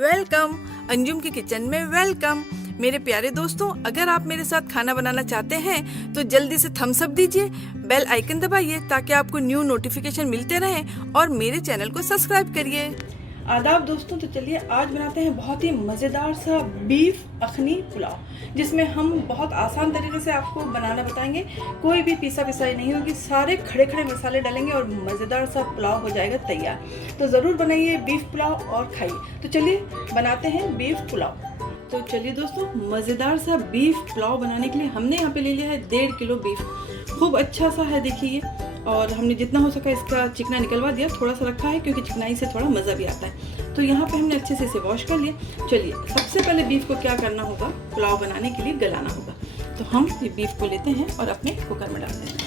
Welcome Anjum की kitchen में welcome. मेरे प्यारे दोस्तों, अगर आप मेरे साथ खाना बनाना चाहते हैं तो जल्दी से थम्स अप दीजिए, बेल आइकन दबाइए ताकि आपको न्यू नोटिफिकेशन मिलते रहें और मेरे चैनल को सब्सक्राइब करिए। आदाब दोस्तों, तो चलिए आज बनाते हैं बहुत ही मज़ेदार सा बीफ अखनी पुलाव, जिसमें हम बहुत आसान तरीके से आपको बनाना बताएंगे। कोई भी पीसा पिसाई नहीं होगी, सारे खड़े खड़े मसाले डालेंगे और मज़ेदार सा पुलाव हो जाएगा तैयार। तो ज़रूर बनाइए बीफ पुलाव और खाइए। तो चलिए बनाते हैं बीफ पुलाव। तो चलिए दोस्तों, मज़ेदार सा बीफ पुलाव बनाने के लिए हमने यहाँ पे ले लिया है 1.5 किलो बीफ। खूब अच्छा सा है, देखिए। और हमने जितना हो सका इसका चिकना निकलवा दिया, थोड़ा सा रखा है क्योंकि चिकनाई से थोड़ा मज़ा भी आता है। तो यहाँ पे हमने अच्छे से इसे वॉश कर लिया। चलिए सबसे पहले बीफ को क्या करना होगा, पुलाव बनाने के लिए गलाना होगा। तो हम ये बीफ को लेते हैं और अपने कुकर में डालते हैं।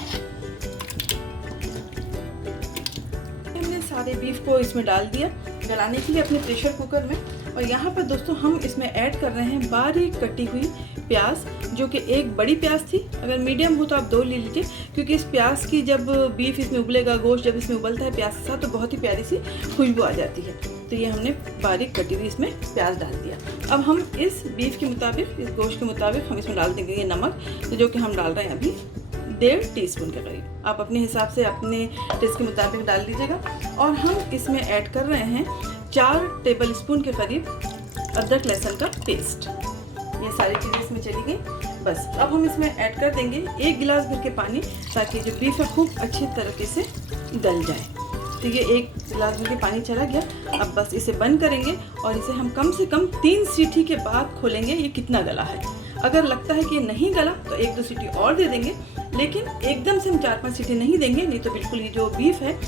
हमने सारे बीफ को इसमें डाल दिया गलाने के लिए अपने प्रेशर कुकर में। और यहाँ पर दोस्तों हम इसमें ऐड कर रहे हैं बारीक कटी हुई प्याज, जो कि एक बड़ी प्याज थी। अगर मीडियम हो तो आप 2 ले लीजिए, क्योंकि इस प्याज की जब बीफ इसमें उबलेगा, गोश्त जब इसमें उबलता है प्याज के साथ, तो बहुत ही प्यारी सी खुशबू आ जाती है। तो ये हमने बारीक कटी हुई इसमें प्याज डाल दिया। अब हम इस बीफ के मुताबिक, इस गोश्त के मुताबिक हम इसमें डाल देंगे ये नमक, तो जो कि हम डाल रहे हैं अभी 1.5 टीस्पून के करीब। आप अपने हिसाब से अपने टेस्ट के मुताबिक डाल दीजिएगा। और हम इसमें ऐड कर रहे हैं 4 टेबल स्पून के करीब अदरक लहसुन का पेस्ट। ये सारी चीज़ें इसमें चली गई। बस अब हम इसमें ऐड कर देंगे 1 गिलास भर के पानी, ताकि जो बीफ है खूब अच्छी तरीके से गल जाए। तो ये 1 गिलास भर के पानी चला गया। अब बस इसे बंद करेंगे और इसे हम कम से कम 3 सीटी के बाद खोलेंगे ये कितना गला है। अगर लगता है कि ये नहीं गला तो 1-2 सीटी और दे देंगे, लेकिन एकदम से हम 4-5 सीटी नहीं देंगे, नहीं तो बिल्कुल ये जो बीफ है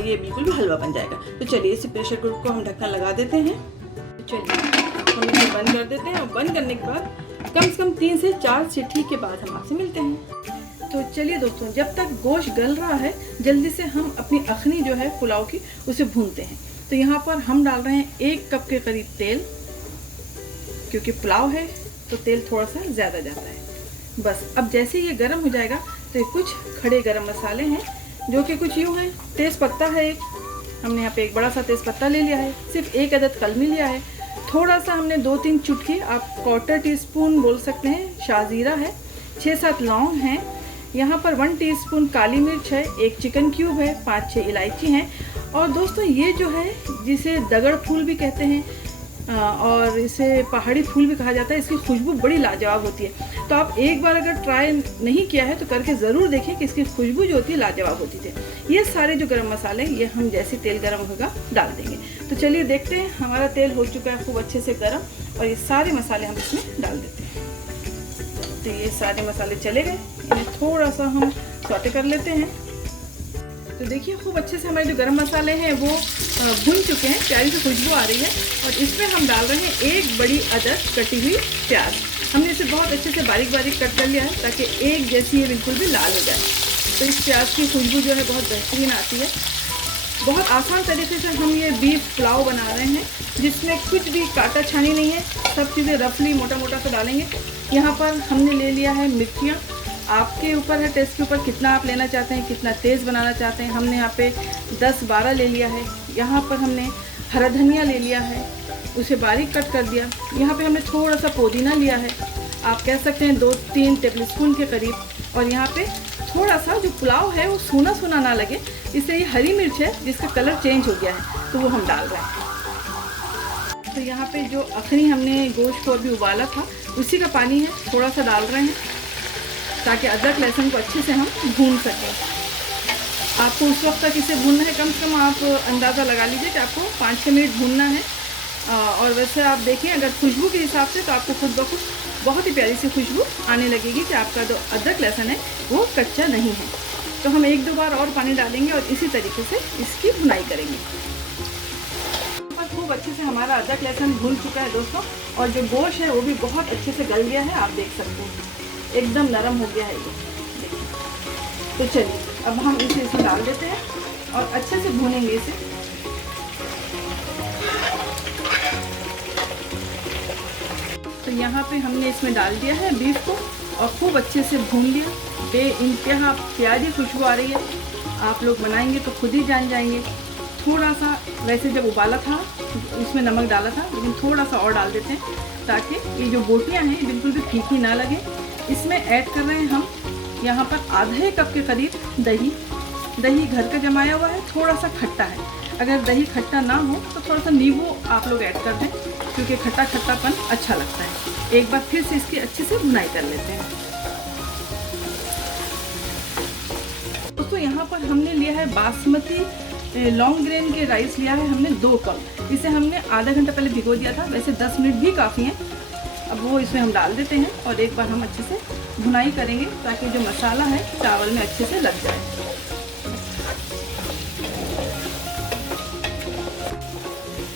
ये बिल्कुल भी हलवा बन जाएगा। तो चलिए इस प्रेशर कुकर को हम ढक्कन लगा देते हैं। चलिए हम इसे बंद कर देते हैं और बंद करने के बाद कम से कम 3 से 4 सीटी के बाद हम आपसे मिलते हैं। तो चलिए दोस्तों, जब तक गोश्त गल रहा है, जल्दी से हम अपनी अखनी जो है पुलाव की उसे भूनते हैं। तो यहाँ पर हम डाल रहे हैं 1 कप के करीब तेल, क्योंकि पुलाव है तो तेल थोड़ा सा ज़्यादा जाता है। बस अब जैसे ये गर्म हो जाएगा तो ये कुछ खड़े गरम मसाले हैं, जो कि कुछ यूँ हैं। तेज़ पत्ता है एक, हमने यहाँ पे एक बड़ा सा तेज़ पत्ता ले लिया है। सिर्फ 1 अदद कलमी लिया है। थोड़ा सा हमने 2-3 चुटकी, आप 1/4 टीस्पून बोल सकते हैं, शाहजीरा है। 6-7 लौंग हैं। यहाँ पर 1 टीस्पून काली मिर्च है। 1 चिकन क्यूब है। 5-6 इलायची हैं। और दोस्तों ये जो है, जिसे दगड़ फूल भी कहते हैं और इसे पहाड़ी फूल भी कहा जाता है, इसकी खुशबू बड़ी लाजवाब होती है। तो आप एक बार अगर ट्राई नहीं किया है तो करके ज़रूर देखिए कि इसकी खुशबू जो होती है लाजवाब होती है। ये सारे जो गरम मसाले ये हम जैसे तेल गरम होगा डाल देंगे। तो चलिए देखते हैं, हमारा तेल हो चुका है खूब अच्छे से गरम, और ये सारे मसाले हम इसमें डाल देते हैं। तो ये सारे मसाले चले गए, इन्हें थोड़ा सा हम सौटे कर लेते हैं। तो देखिए खूब अच्छे से हमारे जो गरम मसाले हैं वो भुन चुके हैं, प्यारी सी खुशबू आ रही है। और इसमें हम डाल रहे हैं 1 बड़ी अदरक कटी हुई प्याज। हमने इसे बहुत अच्छे से बारीक बारीक कट कर लिया है, ताकि एक जैसी ये बिल्कुल भी लाल हो जाए। तो इस प्याज की खुशबू जो है बहुत बेहतरीन आती है। बहुत आसान तरीके से हम ये बीफ पुलाव बना रहे हैं, जिसमें कुछ भी काटा छानी नहीं है, सब चीज़ें रफली मोटा मोटा से डालेंगे। यहाँ पर हमने ले लिया है मिर्चियाँ। आपके ऊपर है, टेस्ट के ऊपर कितना आप लेना चाहते हैं, कितना तेज़ बनाना चाहते हैं। हमने यहाँ पे 10-12 ले लिया है। यहाँ पर हमने हरा धनिया ले लिया है, उसे बारीक कट कर दिया। यहाँ पे हमने थोड़ा सा पुदीना लिया है, आप कह सकते हैं 2-3 टेबल स्पून के करीब। और यहाँ पे थोड़ा सा जो पुलाव है वो सूना सूना ना लगे, इसलिए ये हरी मिर्च है जिसका कलर चेंज हो गया है, तो वो हम डाल रहे हैं। तो यहाँ पे जो अखनी हमने गोश्त को अभी उबाला था, उसी का पानी है, थोड़ा सा डाल रहे हैं, ताकि अदरक लहसुन को अच्छे से हम भून सकें। आपको उस वक्त तक इसे भूनना है, कम से कम आप अंदाज़ा लगा लीजिए कि आपको 5-6 मिनट भूनना है। और वैसे आप देखें अगर खुशबू के हिसाब से, तो आपको खुद ब खुद बहुत ही प्यारी सी खुशबू आने लगेगी कि आपका जो अदरक लहसुन है वो कच्चा नहीं है। तो हम 1-2 बार और पानी डालेंगे और इसी तरीके से इसकी भुनाई करेंगे। खूब अच्छे से हमारा अदरक लहसुन भून चुका है दोस्तों, और जो गोश्त है वो भी बहुत अच्छे से गल गया है, आप देख सकते हैं एकदम नरम हो गया है ये। तो चलिए अब हम इसे इसमें डाल देते हैं और अच्छे से भूनेंगे इसे। तो यहाँ पे हमने इसमें डाल दिया है बीफ को और खूब अच्छे से भून लिया। बेइंतहा प्यारी खुशबू आ रही है। आप लोग बनाएंगे तो खुद ही जान जाएंगे। थोड़ा सा वैसे जब उबाला था उसमें नमक डाला था, लेकिन थोड़ा सा और डाल देते हैं ताकि ये जो बोटियाँ हैं बिल्कुल भी फीकी ना लगे। इसमें ऐड कर रहे हैं हम यहाँ पर आधे कप के करीब दही। दही घर का जमाया हुआ है, थोड़ा सा खट्टा है। अगर दही खट्टा ना हो तो थोड़ा सा नींबू आप लोग ऐड कर दें, क्योंकि खट्टा खट्टापन अच्छा लगता है। एक बार फिर से इसकी अच्छे से भुनाई कर लेते हैं। दोस्तों यहाँ पर हमने लिया है बासमती लॉन्ग ग्रेन के राइस लिया है हमने 2 कप। इसे हमने आधा घंटा पहले भिगो दिया था, वैसे 10 मिनट भी काफ़ी हैं। अब वो इसमें हम डाल देते हैं और एक बार हम अच्छे से भुनाई करेंगे ताकि जो मसाला है चावल में अच्छे से लग जाए।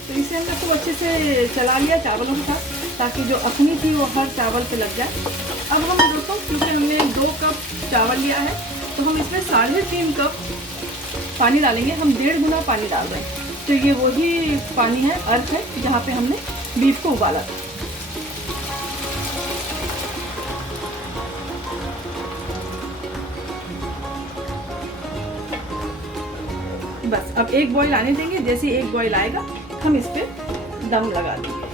तो इसे हमने खूब अच्छे से चला लिया चावलों के साथ, ताकि जो अखनी थी वो हर चावल पे लग जाए। अब हम दोस्तों, क्योंकि हमने 2 कप चावल लिया है तो हम इसमें 3.5 कप पानी डालेंगे। हम 1.5 गुना पानी डाल रहे हैं। तो ये वही पानी है, अर्थ है, जहाँ पे हमने बीफ को उबाला था। बस अब एक बॉईल आने देंगे। जैसे ही एक बॉईल आएगा हम इस पर दम लगा देंगे।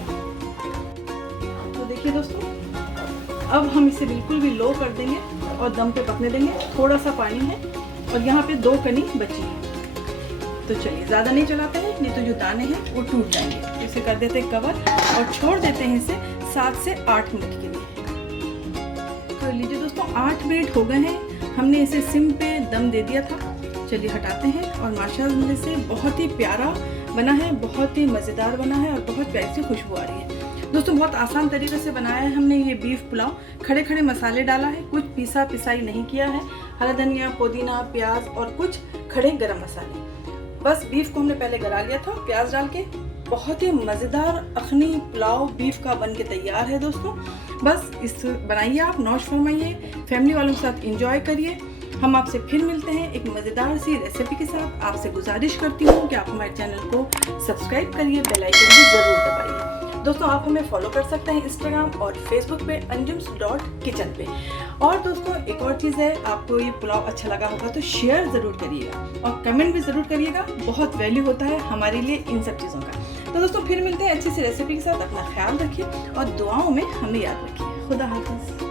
तो देखिए दोस्तों, अब हम इसे बिल्कुल भी लो कर देंगे और दम पे पकने देंगे। थोड़ा सा पानी है और यहाँ पे 2 कनी बची है। तो चलिए ज़्यादा नहीं चलाते हैं, नहीं तो जो दाने हैं वो टूट जाएंगे। इसे कर देते हैं कवर और छोड़ देते हैं इसे 7 से 8 मिनट के लिए। तो लीजिए दोस्तों, 8 मिनट हो गए हैं। हमने इसे सिम पे दम दे दिया था। चलिए हटाते हैं और माशाल्लाह से बहुत ही प्यारा बना है, बहुत ही मज़ेदार बना है और बहुत प्यारी सी खुशबू आ रही है। दोस्तों बहुत आसान तरीके से बनाया है हमने ये बीफ पुलाव। खड़े खड़े मसाले डाला है, कुछ पीसा पिसाई नहीं किया है। हरा धनिया, पुदीना, प्याज और कुछ खड़े गरम मसाले। बस बीफ को हमने पहले गला लिया था प्याज डाल के। बहुत ही मज़ेदार अखनी पुलाव बीफ का बन के तैयार है दोस्तों। बस इस बनाइए, आप नौश फरमाइए, फैमिली वालों के साथ इंजॉय करिए। हम आपसे फिर मिलते हैं एक मज़ेदार सी रेसिपी के साथ। आपसे गुजारिश करती हूँ कि आप हमारे चैनल को सब्सक्राइब करिए, बेल आइकन भी ज़रूर दबाइए। दोस्तों आप हमें फॉलो कर सकते हैं इंस्टाग्राम और फेसबुक पे anjums.kitchen पे। और दोस्तों एक और चीज़ है, आपको ये पुलाव अच्छा लगा होगा तो शेयर ज़रूर करिएगा और कमेंट भी ज़रूर करिएगा। बहुत वैल्यू होता है हमारे लिए इन सब चीज़ों का। तो दोस्तों फिर मिलते हैं अच्छी सी रेसिपी के साथ। अपना ख्याल रखिए और दुआओं में हमें याद रखिए। खुदा हाफ़िज़।